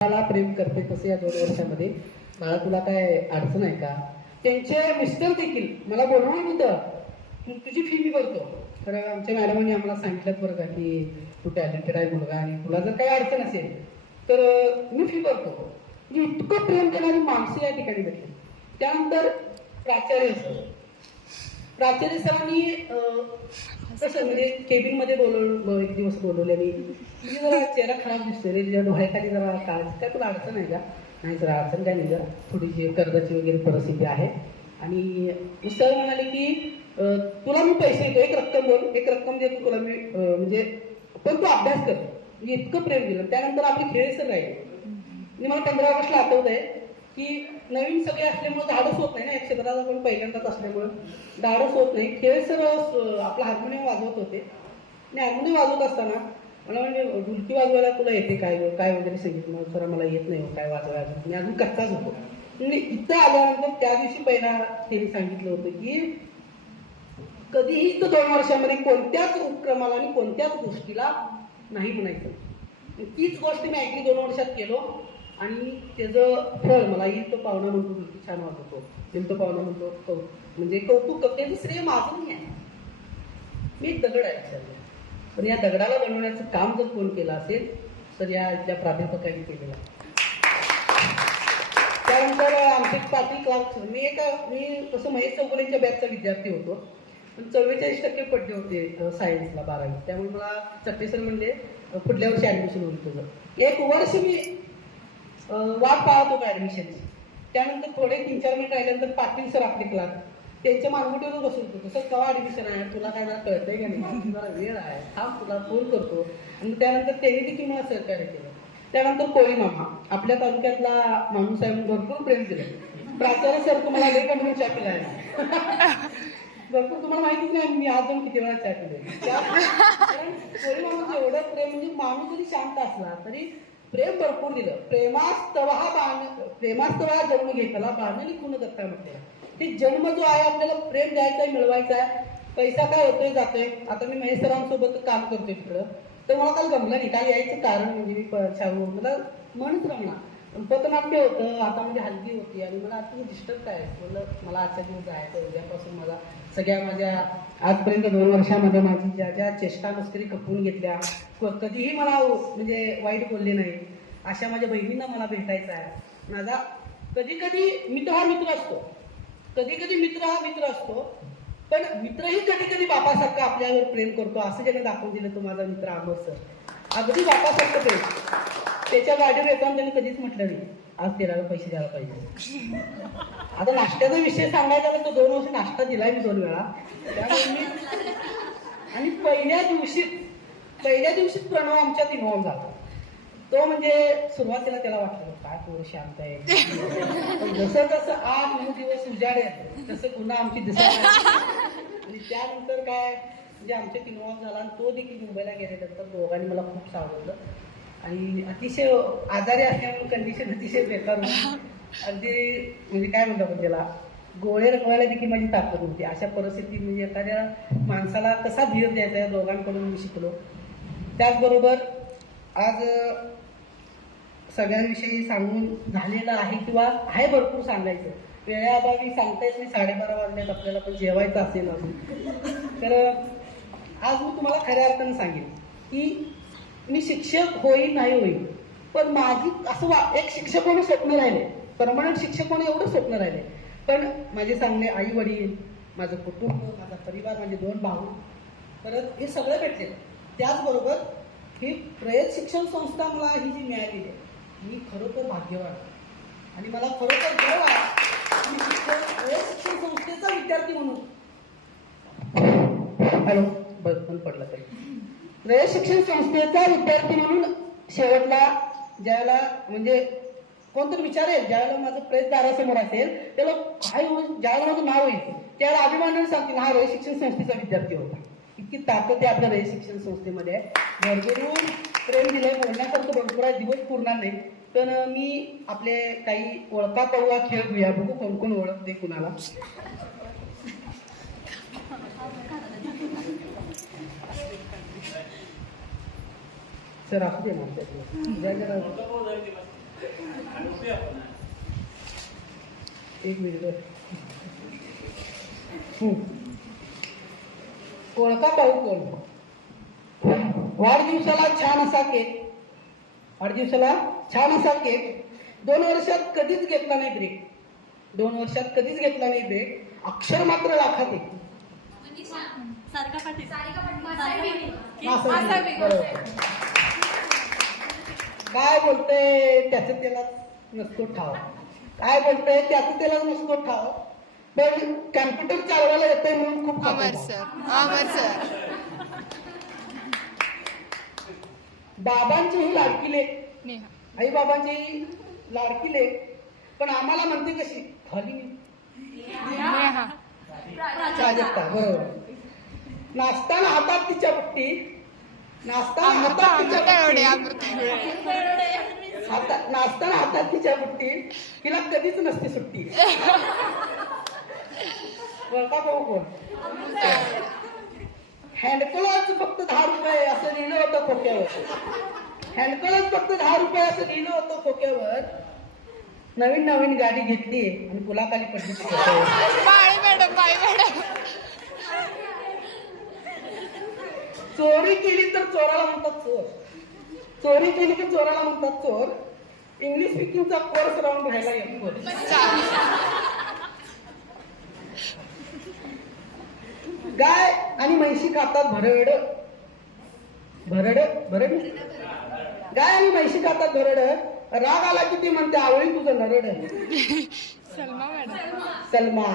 मला प्रेम करते तसे या 2 वर्षामध्ये मला तुला काय अडचण आहे का. त्यांचे मिस्टर देखील मला बोलवून होतं तुझी फी मी भरतो. तर आमच्या मॅडमांनी आम्हाला सांगितलं बरं का की तू टॅलेंटेड आहे मुलगा आणि तुला जर काही अडचण असेल तर मी फी भरतो. म्हणजे इतकं प्रेम करणारी माणसं या ठिकाणी भेटली. त्यानंतर प्राचार्य सरांनी कसं म्हणजे केबिनमध्ये एक दिवस बोलवले मी म्हणजे जरा चेहरा खराब दिसतोय रे तुझ्या डोळ्याखाली जरा काळजी काय तुला अडचण आहे का. नाही जरा अडचण काय नाही जरा थोडीशी कर्जाची वगैरे परिस्थिती आहे. आणि सर म्हणाले की तुला मी पैसे देतो एक रक्कम देतो तुला मी म्हणजे पण तू अभ्यास कर. म्हणजे इतकं प्रेम दिलं. त्यानंतर आपली खेळ सर राहिले म्हणजे मला 15 ऑगस्टला आठवत आहे की नवीन सगळे असल्यामुळे धाडस होत नाही ना एक क्षेत्रात आपण पहिल्यांदाच असल्यामुळं धाडस होत नाही. खेळ सर आपला हार्मोनियम वाजवत होते आणि हार्मोनियम वाजवत असताना मला म्हणजे ढुलकी वाजवायला तुला येते काय काय वगैरे सांगितलं. सर मला येत नाही काय वाजवायला मी अजून कच्चाच होतो. म्हणजे इथं आल्यानंतर त्या दिवशी पहिला त्यांनी सांगितलं होतं की कधीही तर 2 वर्षामध्ये कोणत्याच उपक्रमाला आणि कोणत्याच गोष्टीला नाही म्हणायचं. तीच गोष्ट मी ऐकली 2 वर्षात केलो आणि त्याचं फळ मला येईल तो पाहुणा म्हणतो ढुलकी छान वाजवतो येईल तो पाहुणा म्हणतो म्हणजे कौतुक त्याचं श्रेय माझं नाही आहे. मी एक दगड आहे पण या दगडाला बनवण्याचं काम जर कोण केलं असेल तर या इथल्या प्राध्यापकांनी केलेलं. त्यानंतर आमचे पाटील क्लास मी तसं महेश चौगुलेंच्या बॅचचा विद्यार्थी होतो पण 44% पडले होते सायन्सला 12वी. त्यामुळे मला चट्टे सर म्हणले पुढल्या वर्षी ॲडमिशन होईल तुझं. 1 वर्ष मी वाट पाहत होतो ॲडमिशनची. त्यानंतर थोडे 3-4 मिनिट राहिल्यानंतर पाटील सर आपले क्लास त्यांच्या मानगुटीवर बसून होतो तसं केव्हा ॲडमिशन आहे तुला काय मला कळतंय का नाही मला वेळ आहे थांब तुला फोन करतो. आणि त्यानंतर त्यांनी देखील मला सहकार्य केलं. त्यानंतर कोळी मामा आपल्या तालुक्यातला माणूस आहे म्हणून भरपूर प्रेम दिलं. प्राचार्य सर तुम्हाला लई कंटिन्यू चहा पिला आहे भरपूर तुम्हाला माहितीच नाही मी आज जाऊन किती वेळा चहा पिले. कारण कोळी माणूस एवढं प्रेम म्हणजे माणूस जरी शांत असला तरी प्रेम भरपूर दिलं. प्रेमास्तव जन्म घेतला बाण लिखून दत्ता म्हटलेला. ते जन्म जो आहे आपल्याला प्रेम द्यायचा आहे मिळवायचा आहे. पैसा काय होतोय जातोय. आता मी महेश सरांसोबत काम करतोय तिकडं तर मला काल गमलं नाही. काल यायचं कारण म्हणजे मी मला मनच रमणार पथनाट्य होतं आता म्हणजे हल्दी होती आणि मला आता डिस्टर्ब काय म्हणलं मला आजच्या दिवस जायचं उद्यापासून मला सगळ्या माझ्या आजपर्यंत 2 वर्षामध्ये माझी ज्या ज्या चेष्टा मस्करी खपवून घेतल्या कधीही मला म्हणजे वाईट बोलले नाही अशा माझ्या बहिणींना मला भेटायचं आहे. माझा कधी कधी मित्र हा मित्र असतो मित्र हा मित्र असतो पण मित्रही कधी कधी बापासारखं आपल्यावर प्रेम करतो असं ज्याने दाखवून दिलं तो माझा मित्र अमर सर अगदी बापासारखं प्रेम. त्याच्या गाडीवर येताना त्यांनी कधीच म्हटलं नाही आज तेलाला पैसे द्यायला पाहिजे. आता नाश्त्याचा विषय सांगायचा तर तो 2 वर्ष नाश्ता दिलाय मी 2 वेळा. त्यामुळे मी आणि पहिल्या दिवशीच प्रणव आमच्यात इन्व्हॉल्व झाला. तो म्हणजे सुरुवातीला त्याला वाटलं काय पोरं शांत आहे पण जसं 8-9 दिवस उजाडे तसं पुन्हा आमची दिसायला आणि त्यानंतर काय म्हणजे आमच्यात इन्व्हॉल्व झाला आणि तो देखील मुंबईला गेल्यानंतर दोघांनी मला खूप सावरलं आणि अतिशय आजारी असल्यामुळे कंडिशन अतिशय बेकार होती. अगदी म्हणजे काय म्हणतो आपण त्याला गोळे रंगवायला देखील माझी ताकद होती. अशा परिस्थितीत म्हणजे एखाद्या माणसाला कसा धीर द्यायचा या दोघांकडून मी शिकलो. त्याचबरोबर आज सगळ्यांविषयी सांगून झालेलं आहे किंवा आहे भरपूर सांगायचं. वेळेअभावी सांगता येत नाही 12:30 वाजल्यात आपल्याला पण जेवायचं असेल अजून. तर आज मी तुम्हाला खऱ्या अर्थानं सांगेन की मी शिक्षक होईल नाही होईल पण माझी असं एक शिक्षक होणं स्वप्न राहिले परमनंट शिक्षक होणं एवढं स्वप्न राहिले. पण माझे सांगणे आई वडील माझं कुटुंब माझा परिवार माझे 2 भाऊ परत हे सगळं भेटले. त्याचबरोबर ही रयत शिक्षण संस्था मला ही जी मिळालेली आहे मी खरोखर भाग्यवान आणि मला खरोखर गर्व आहे मी रयत शिक्षण संस्थेचा विद्यार्थी म्हणून हॅलो बंद पडला तरी रयत शिक्षण संस्थेचा विद्यार्थी म्हणून शेवटला ज्यावेळेला म्हणजे कोणतरी विचारेल ज्यावेळेला माझं प्रेस दारासमोर असेल त्याला काय होईल ज्यावेळेला माझं नाव येईल त्यावेळेला अभिमानाने सांगतील हा रयत शिक्षण संस्थेचा विद्यार्थी होता. इतकी ताकद आहे आपल्या रयत शिक्षण संस्थेमध्ये भरभरून प्रेम दिलंय बोलण्यासारखं भरपूर आहे दिवस पुरणार नाही. पण मी आपले काही ओळखा पळवा खेळ घेऊया बघू कोण कोण ओळखते कुणाला. सर असू दे ना एक मिनिट. कोळका पाहू कोण वाढदिवसाला छान असा केक. वाढदिवसाला छान असा केक. 2 वर्षात कधीच घेतला नाही ब्रेक. 2 वर्षात कधीच घेतला नाही ब्रेक. अक्षर मात्र लाखात एक. काय बोलतंय त्याचं त्याला नसतो ठाव. काय बोलतंय त्याचं त्याला नसतो ठाव. पण कॅम्प्युटर चालवायला येतंय म्हणून खूप बाबांची ही लाडकी लेक. आई बाबांची लाडकी लेक. पण आम्हाला म्हणते कशी खाली प्राजक्ता. बरोबर. नाचताना हातात तिच्या बुट्टी. नाचताना हातात तिच्या बुट्टी. तिला कधीच नसते सुट्टी. का भाऊ कोण हँडक्लोज फक्त 10 रुपये असं लिहिलं होतं खोक्यावर. हँडक्लोज फक्त 10 रुपये असं लिहिलं होतं खोक्यावर. नवीन गाडी घेतली आणि पुलाखाली पडली. चोरी केली तर चोराला म्हणतात चोर. चोरी केली की चोराला म्हणतात चोर. इंग्लिश स्पीकिंगचा कोर्स राऊंड व्हायला येतो. गाय आणि म्हैशी खातात भरड. गाय आणि म्हैशी खातात भरड. राग आला की ती म्हणते आवळी तुझं नरड. सलमा.